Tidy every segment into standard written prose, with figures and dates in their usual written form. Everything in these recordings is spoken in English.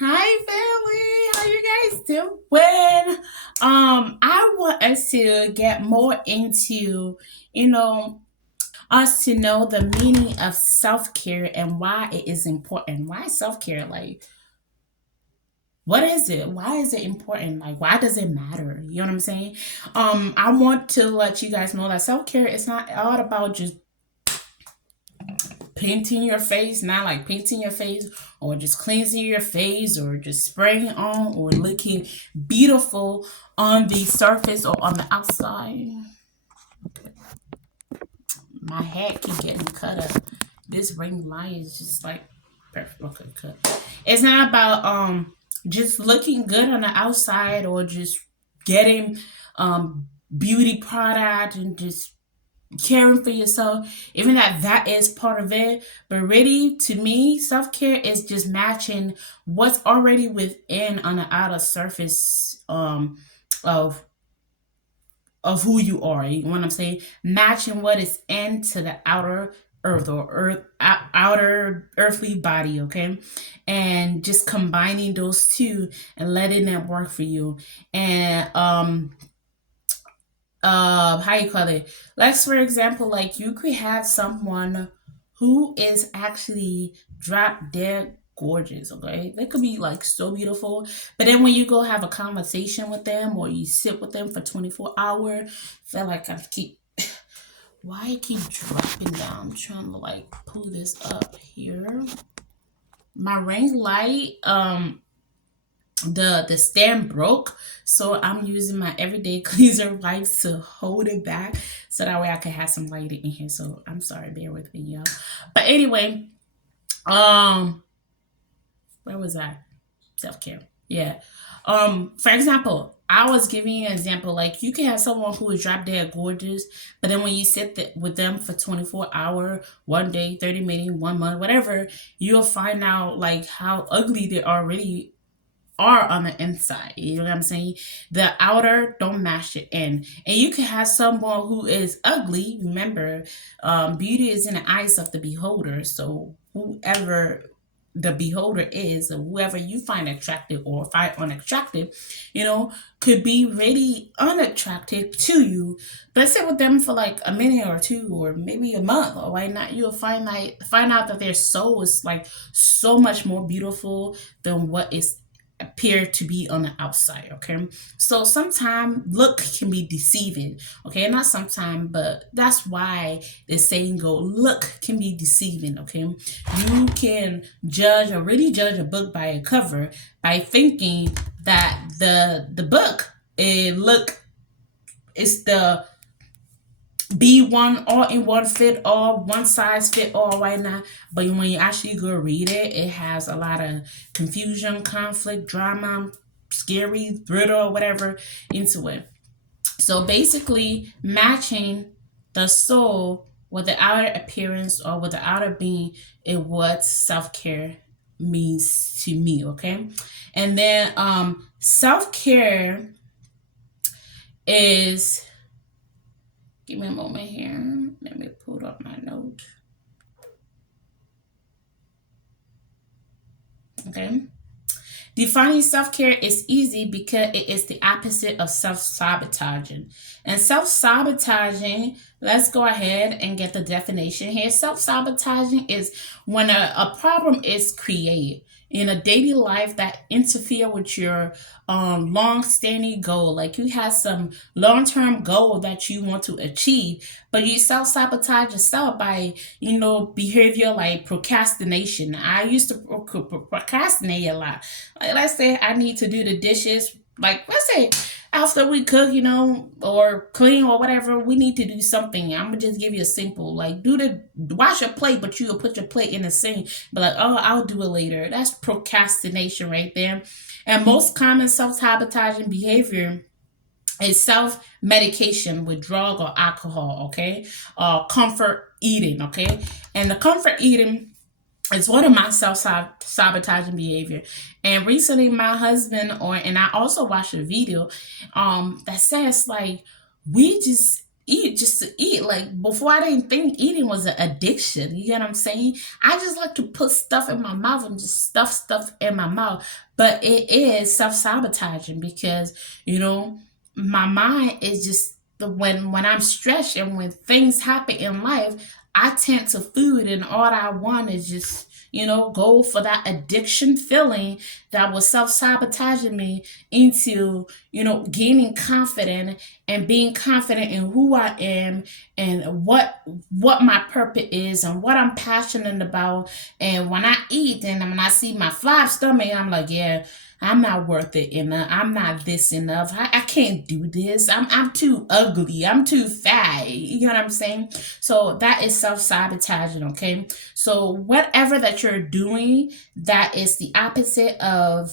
Hi family, how you guys doing? I want us to get more into, you know, us to know the meaning of self-care and why it is important. Why self-care? Like, what is it? Why is it important? Like, why does it matter? You know what I'm saying? I want to let you guys know that self-care is not all about just painting your face, not like painting your face or just cleansing your face or just spraying on or looking beautiful on the surface or on the outside. My head keep getting cut up. This ring light is just like perfect. Okay, cut. It's not about just looking good on the outside or just getting beauty product and just caring for yourself, even that is part of it. But really, to me, self-care is just matching what's already within on the outer surface of who you are. You know what I'm saying? Matching what is into the outer earth or outer earthly body, okay? And just combining those two and letting them work for you. And how you call it, like for example, like you could have someone who is actually drop dead gorgeous, okay? They could be like so beautiful, but then when you go have a conversation with them or you sit with them for 24 hours, feel like I keep why I keep dropping down. I'm trying to like pull this up here. My ring light the stand broke, so I'm using my everyday cleanser wipes to hold it back so that way I can have some light in here. So I'm sorry, bear with me, y'all. But anyway, um where was I? Self-care. Yeah. For example, I was giving you an example, like you can have someone who is drop dead gorgeous, but then when you sit with them for 24 hours, one day, 30 minutes, 1 month, whatever, you'll find out like how ugly they already are on the inside. You know what I'm saying? The outer don't match the in. And you can have someone who is ugly. Remember, beauty is in the eyes of the beholder. So whoever the beholder is, or whoever you find attractive or find unattractive, could be really unattractive to you. But sit with them for like a minute or two, or maybe a month, or why not? You'll find out that their soul is like so much more beautiful than what is appear to be on the outside. Okay, so sometimes look can be deceiving. Okay, not sometimes, but that's why the saying go, look can be deceiving. Okay, you can judge or really judge a book by a cover by thinking that the book it's the be one all in one fit all, one size fit all right now. But when you actually go read it, it has a lot of confusion, conflict, drama, scary, thriller, whatever into it. So basically, matching the soul with the outer appearance or with the outer being is what self care means to me. Okay, and then self care is. Give me a moment here. Let me pull up my note. Okay. Defining self care is easy because it is the opposite of self sabotaging. And self sabotaging, let's go ahead and get the definition here. Self sabotaging is when a problem is created in a daily life that interfere with your long standing goal. Like you have some long term goal that you want to achieve, but you self sabotage yourself by behavior like procrastination. I used to procrastinate a lot. Like, let's say I need to do the dishes. Like, let's say after we cook, or clean or whatever, we need to do something. I'm gonna just give you a simple, like, wash your plate, but you'll put your plate in the sink. But like, oh, I'll do it later. That's procrastination right there. And most common self sabotaging behavior is self medication with drug or alcohol. Okay, comfort eating. Okay, and the comfort eating it's one of my self sabotaging behavior. And recently, my husband and I also watched a video that says like we just eat just to eat. Like before, I didn't think eating was an addiction. You get what I'm saying? I just like to put stuff in my mouth and just stuff stuff in my mouth. But it is self sabotaging because my mind is just when I'm stressed and when things happen in life, I tend to food, and all I want is just go for that addiction feeling that was self sabotaging me into gaining confidence and being confident in who I am and what my purpose is and what I'm passionate about. And when I eat and when I see my flat stomach, I'm like, yeah, I'm not worth it enough. I'm not this enough. I can't do this. I'm too ugly. I'm too fat. You know what I'm saying? So that is self sabotaging, okay? So whatever that you're doing that is the opposite of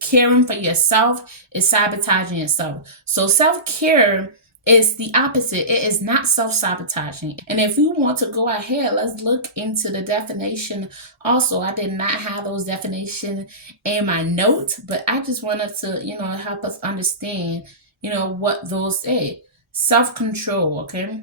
caring for yourself is sabotaging yourself. So self-care is the opposite. It is not self-sabotaging. And if you want to go ahead, let's look into the definition. Also, I did not have those definitions in my notes, but I just wanted to, help us understand, what those say. Self-control, okay?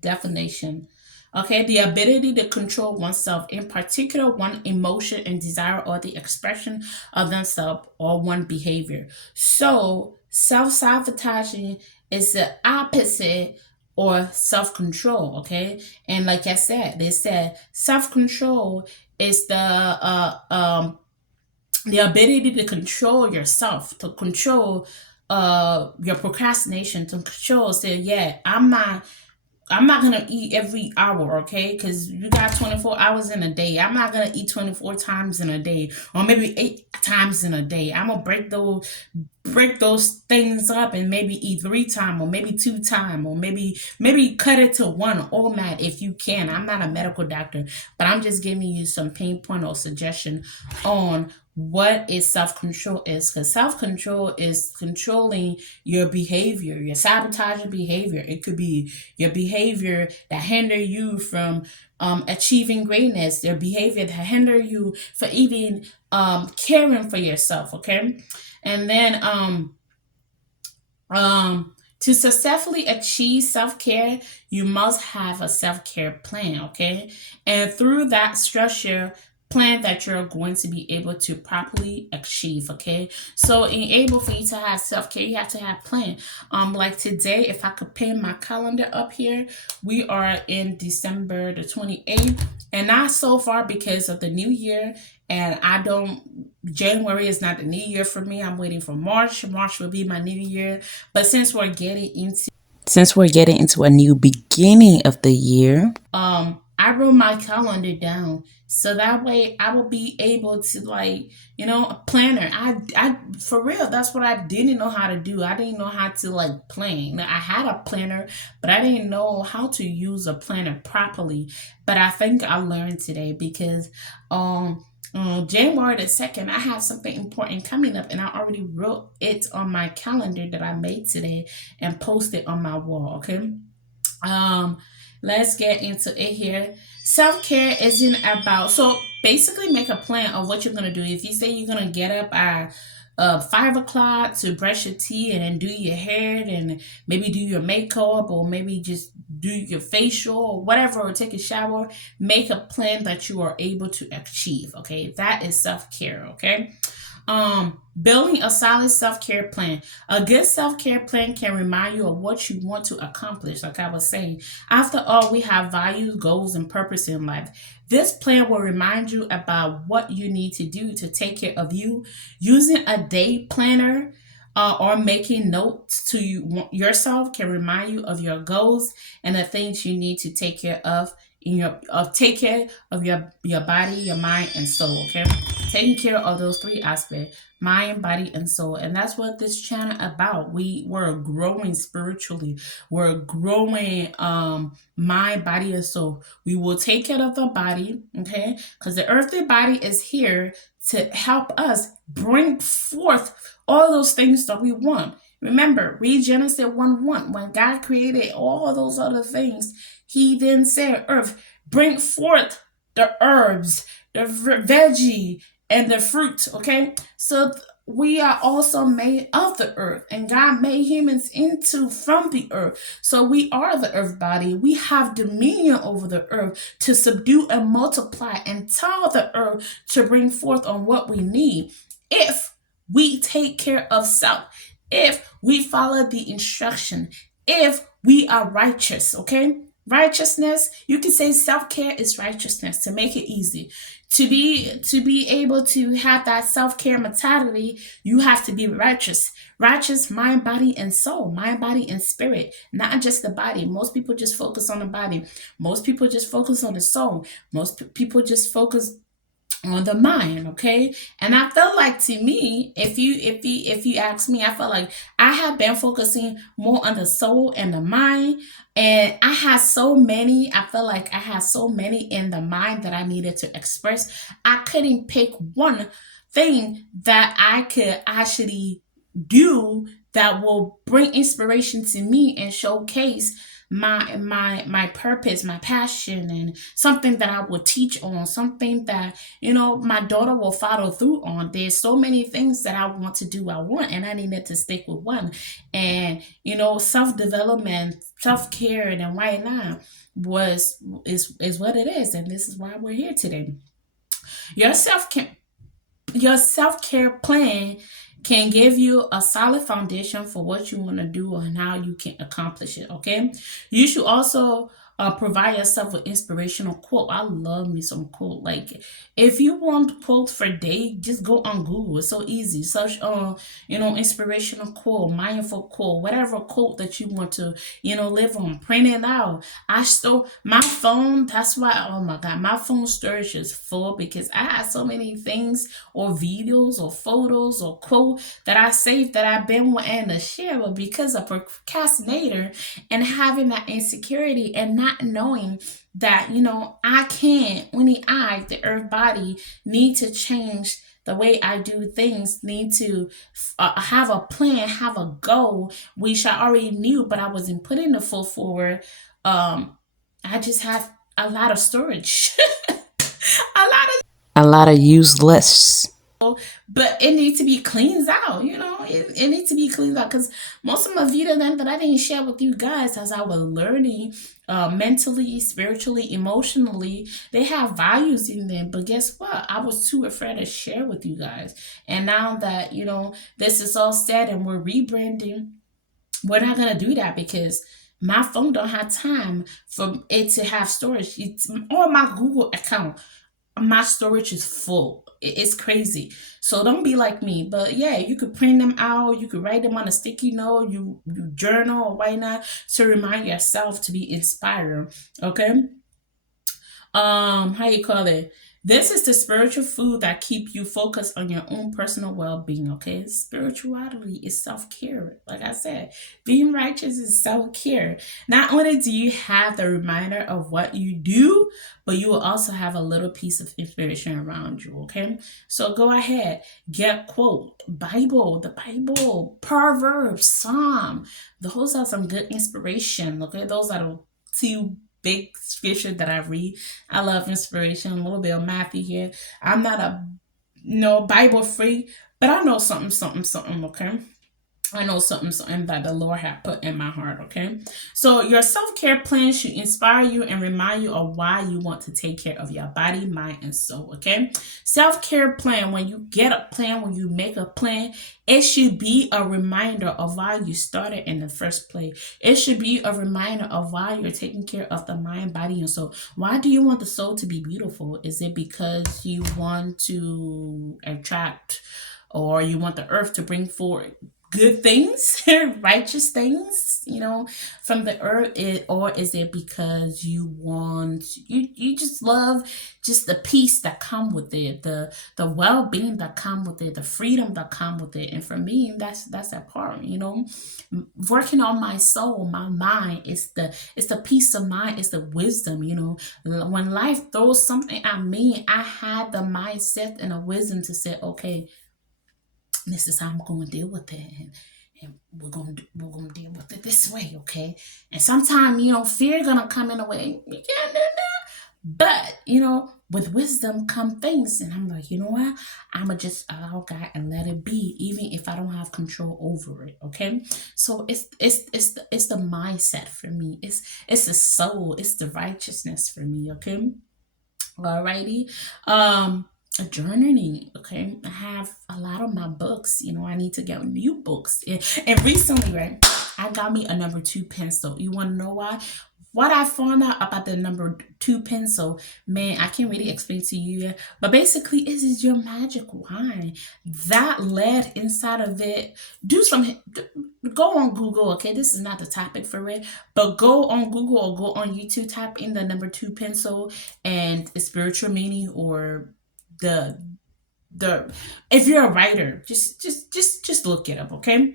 Definition. Okay, the ability to control oneself, in particular one emotion and desire or the expression of themselves or one behavior. So self-sabotaging is the opposite or self-control, okay? And like I said, they said self-control is the ability to control yourself, to control your procrastination, to control say, yeah, I'm not gonna eat every hour, okay? Because you got 24 hours in a day. I'm not gonna eat 24 times in a day, or maybe 8 times in a day. I'm gonna break those things up and maybe eat 3 times, or maybe 2 times, or maybe cut it to one or that if you can. I'm not a medical doctor, but I'm just giving you some pain point or suggestion on what is self-control is, because self-control is controlling your behavior, your sabotaging behavior. It could be your behavior that hinder you from achieving greatness, your behavior that hinder you for even caring for yourself, okay? And then to successfully achieve self-care, you must have a self-care plan, okay? And through that structure plan that you're going to be able to properly achieve, okay? So in able for you to have self-care, you have to have plan. Like today, if I could pin my calendar up here, we are in December the 28th, and not so far because of the new year. And January is not the new year for me. I'm waiting for March. March will be my new year. But since we're getting into a new beginning of the year, I wrote my calendar down so that way I will be able to a planner. I for real, that's what I didn't know how to do. I didn't know how to plan. Now, I had a planner, but I didn't know how to use a planner properly. But I think I learned today because January the 2nd, I have something important coming up, and I already wrote it on my calendar that I made today and posted on my wall. Okay. Let's get into it here. Self-care isn't about, so basically make a plan of what you're going to do. If you say you're going to get up at 5 o'clock to brush your teeth and then do your hair and maybe do your makeup, or maybe just do your facial or whatever, or take a shower, make a plan that you are able to achieve. Okay. That is self-care. Okay. Building a solid self-care plan. A good self-care plan can remind you of what you want to accomplish. Like I was saying, after all, we have values, goals, and purpose in life. This plan will remind you about what you need to do to take care of you. Using a day planner or making notes to yourself can remind you of your goals and the things you need to take care of take care of your body, your mind, and soul. Okay, taking care of those three aspects: mind, body, and soul. And that's what this channel about. We're growing spiritually. We're growing mind, body, and soul. We will take care of the body, okay? Because the earthly body is here to help us bring forth all those things that we want. Remember, read Genesis 1:1. When God created all those other things, he then said, earth, bring forth the herbs, the veggie, and the fruit, okay? So we are also made of the earth, and God made humans into from the earth. So we are the earth body. We have dominion over the earth to subdue and multiply and tell the earth to bring forth on what we need. If we take care of self, if we follow the instruction, if we are righteous, okay? Righteousness, you can say self-care is righteousness to make it easy. To be able to have that self-care mentality, you have to be righteous. Righteous mind, body, and soul. Mind, body, and spirit. Not just the body. Most people just focus on the body. Most people just focus on the soul. Most people just focus on the mind, okay? And I felt like, to me, if you ask me, I felt like I have been focusing more on the soul and the mind, and I felt like I had so many in the mind that I needed to express. I couldn't pick one thing that I could actually do that will bring inspiration to me and showcase my purpose, my passion, and something that I will teach on, something that my daughter will follow through on. There's so many things that I want to do. And I needed to stick with one. And self development, self care, and why not is what it is, and this is why we're here today. Your self care your self-care plan can give you a solid foundation for what you want to do and how you can accomplish it. Okay, you should also provide yourself with inspirational quote. I love me some quote. Like, if you want quotes for day, just go on Google. It's so easy. Search inspirational quote, mindful quote, whatever quote that you want to live on. Print it out. I store my phone. That's why, oh my god, my phone storage is full because I have so many things or videos or photos or quote that I saved that I've been wanting to share, but because of procrastinator and having that insecurity and not knowing that I can't, only I, the earth body, need to change the way I do things, need to have a plan, have a goal, which I already knew, but I wasn't putting the full forward. I just have a lot of storage. A lot of useless. But it needs to be cleaned out. It needs to be cleaned out, because most of my video that I didn't share with you guys as I was learning, mentally, spiritually, emotionally, they have values in them. But guess what? I was too afraid to share with you guys. And now that this is all said and we're rebranding, we're not gonna do that, because my phone don't have time for it to have storage. It's on my Google account. My storage is full. It's crazy. So don't be like me. But yeah, you could print them out. You could write them on a sticky note. You journal or why not, to remind yourself to be inspired. Okay. How you call it? This is the spiritual food that keep you focused on your own personal well-being. Okay, spirituality is self-care. Like I said, being righteous is self-care. Not only do you have the reminder of what you do, but you will also have a little piece of inspiration around you. Okay, so go ahead, get quote, the Bible, Proverbs, Psalm. Those are some good inspiration. Okay, those are the two big scripture that I read. I love inspiration, a little bit of Matthew here. I'm not a Bible freak, but I know something, okay? I know something that the Lord had put in my heart, okay? So your self-care plan should inspire you and remind you of why you want to take care of your body, mind, and soul, okay? Self-care plan, when you get a plan, when you make a plan, it should be a reminder of why you started in the first place. It should be a reminder of why you're taking care of the mind, body, and soul. Why do you want the soul to be beautiful? Is it because you want to attract, or you want the earth to bring forth good things, righteous things, from the earth, or is it because you just love just the peace that come with it, the well-being that come with it, the freedom that come with it? And for me, that's that part, working on my soul, my mind, it's the peace of mind, it's the wisdom. When life throws something at me, I had the mindset and the wisdom to say, okay, this is how I'm going to deal with it, and we're gonna deal with it this way, okay? And sometimes fear gonna come in the way. You can't do that, but with wisdom come things. And I'm like, you know what? I'ma just allow God and let it be, even if I don't have control over it. Okay. So it's the mindset for me. It's the soul, it's the righteousness for me. Okay. Alrighty. Journaling. Okay. I have a lot of my books. I need to get new books. And recently, right, I got me a number two pencil. You want to know why? What I found out about the number two pencil, man, I can't really explain to you yet. But basically, it is your magic wine. That lead inside of it. Do some. Go on Google. Okay, this is not the topic for it, but go on Google or go on YouTube. Type in the number two pencil and spiritual meaning, or the the. If you're a writer, just look it up. Okay.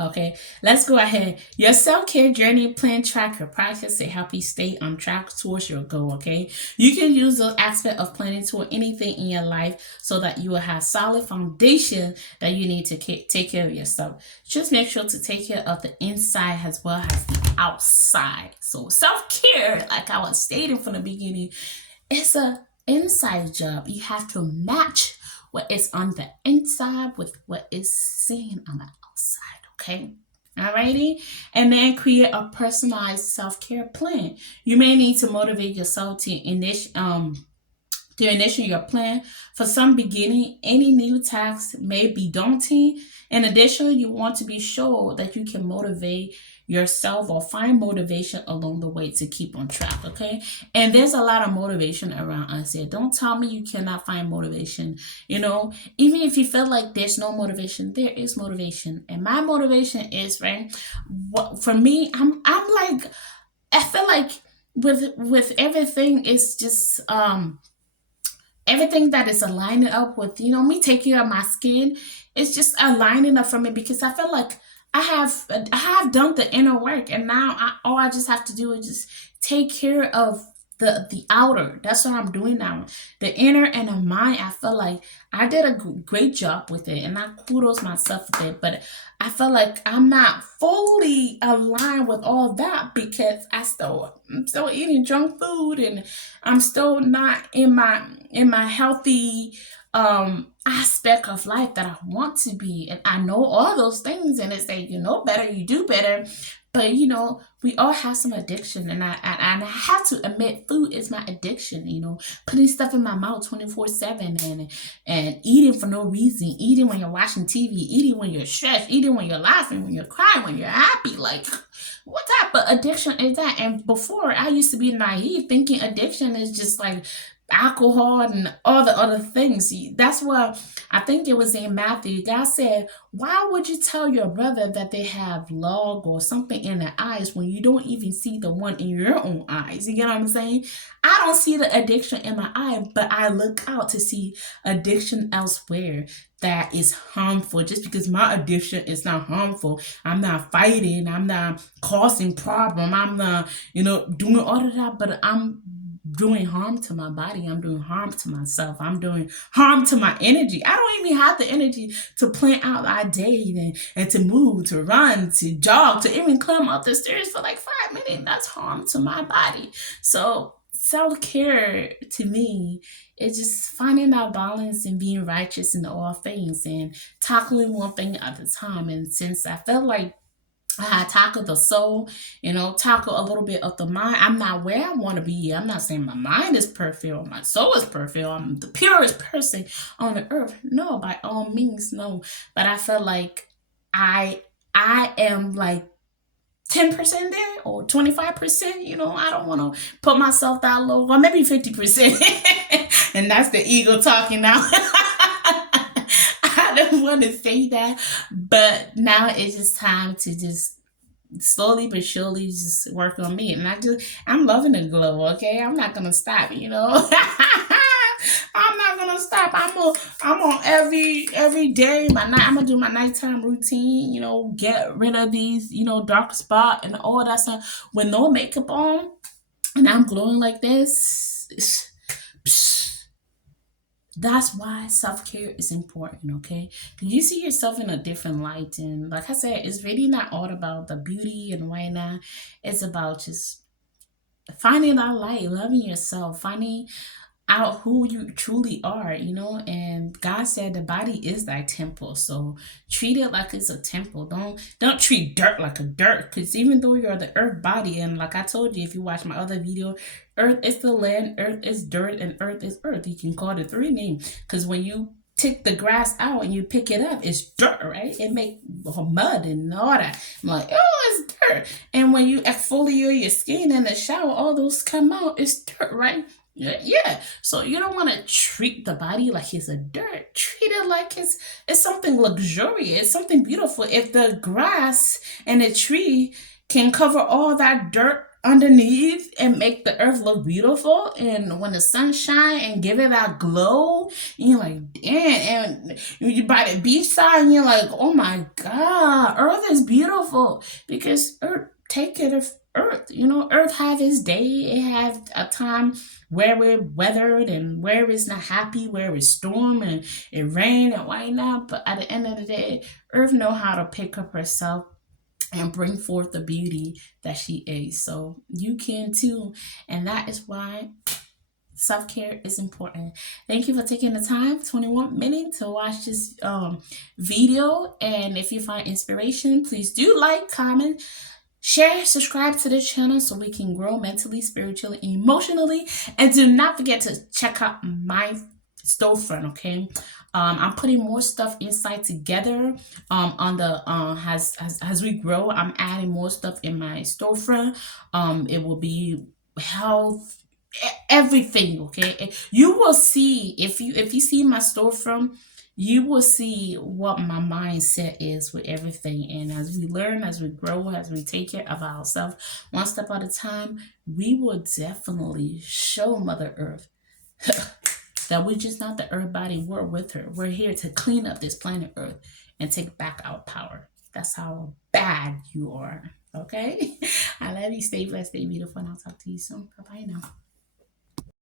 Okay, let's go ahead. Your self care journey plan tracker practice to help you stay on track towards your goal. Okay, you can use those aspects of planning toward anything in your life so that you will have solid foundation that you need to take care of yourself. Just make sure to take care of the inside as well as the outside. So self care, like I was stating from the beginning, it's a inside job. You have to match what is on the inside with what is seen on the outside. Okay. Alrighty. And then create a personalized self-care plan. You may need to motivate yourself to initiate your plan. For some beginning, any new task may be daunting. In addition, you want to be sure that you can motivate yourself or find motivation along the way to keep on track, okay? And there's a lot of motivation around us here. Don't tell me you cannot find motivation. Even if you feel like there's no motivation, there is motivation. And my motivation is, right, for me, I'm like, I feel like with everything, it's just everything that is aligning up with me taking care of my skin. It's just aligning up for me because I feel like I have done the inner work, and now all I just have to do is just take care of the outer. That's what I'm doing now. The inner and the mind, I feel like I did a great job with it, and I kudos myself with it. But I feel like I'm not fully aligned with all that because I'm still eating junk food, and I'm still not in my healthy aspect of life that I want to be. And I know all those things, and it's like, better, you do better. But we all have some addiction, and I have to admit, food is my addiction. Putting stuff in my mouth 24/7, and eating for no reason, eating when you're watching TV, eating when you're stressed, eating when you're laughing, when you're crying, when you're happy. Like, what type of addiction is that? And before, I used to be naive, thinking addiction is just like alcohol and all the other things. That's what I think it was in Matthew. God said, why would you tell your brother that they have log or something in their eyes when you don't even see the one in your own eyes? You get what I'm saying? I don't see the addiction in my eye, but I look out to see addiction elsewhere that is harmful. Just because my addiction is not harmful, I'm not fighting, I'm not causing problem, I'm not, doing all of that, but I'm doing harm to my body. I'm doing harm to myself. I'm doing harm to my energy. I don't even have the energy to plan out my day and to move, to run, to jog, to even climb up the stairs for like 5 minutes. That's harm to my body. So self-care to me is just finding that balance and being righteous in all things and tackling one thing at a time. And since I felt like I tackle the soul, tackle a little bit of the mind. I'm not where I want to be. I'm not saying my mind is perfect or my soul is perfect. I'm the purest person on the earth. No, by all means, no. But I feel like I am like 10% there or 25%. I don't want to put myself that low, or maybe 50%. And that's the ego talking now. I don't want to say that, but now it's just time to just slowly but surely just work on me. And I'm loving the glow. Okay, I'm not gonna stop. I'm not gonna stop. I'm on every day. I'm gonna do my nighttime routine. Get rid of these dark spot and all that stuff with no makeup on, and I'm glowing like this. That's why self-care is important. Okay, you see yourself in a different light, and like I said, it's really not all about the beauty and whatnot. It's about just finding that light, loving yourself, finding out who you truly are, and God said the body is thy temple. So treat it like it's a temple. Don't treat dirt like a dirt, because even though you're the earth body, and like I told you, if you watch my other video, earth is the land, earth is dirt, and earth is earth. You can call it three names, because when you take the grass out and you pick it up, it's dirt, right? It make mud and all that. I'm like, oh, it's dirt. And when you exfoliate your skin in the shower, all those come out, it's dirt, right? Yeah. So you don't want to treat the body like it's a dirt. Treat it like it's something luxurious, something beautiful. If the grass and the tree can cover all that dirt underneath and make the earth look beautiful, and when the sun shine and give it that glow, and you're like, damn, and you by the beach side and you're like, oh my god, earth is beautiful, because earth take care of earth. Earth have its day, it have a time where we're weathered and where it's not happy, where it's storm and it rain and whatnot. But at the end of the day, earth know how to pick up herself and bring forth the beauty that she is. So you can too. And that is why self care is important. Thank you for taking the time, 21 minutes, to watch this video. And if you find inspiration, please do like, comment, share, subscribe to the channel so we can grow mentally, spiritually, emotionally. And do not forget to check out my storefront, okay? I'm putting more stuff inside together. On the as we grow, I'm adding more stuff in my storefront. It will be health, everything, okay? You will see, if you see my storefront, you will see what my mindset is with everything. And as we learn, as we grow, as we take care of ourselves one step at a time, we will definitely show Mother Earth that we're just not the earth body, we're with her. We're here to clean up this planet Earth and take back our power. That's how bad you are, okay? I love you. Stay blessed, stay beautiful, and I'll talk to you soon. Bye-bye now.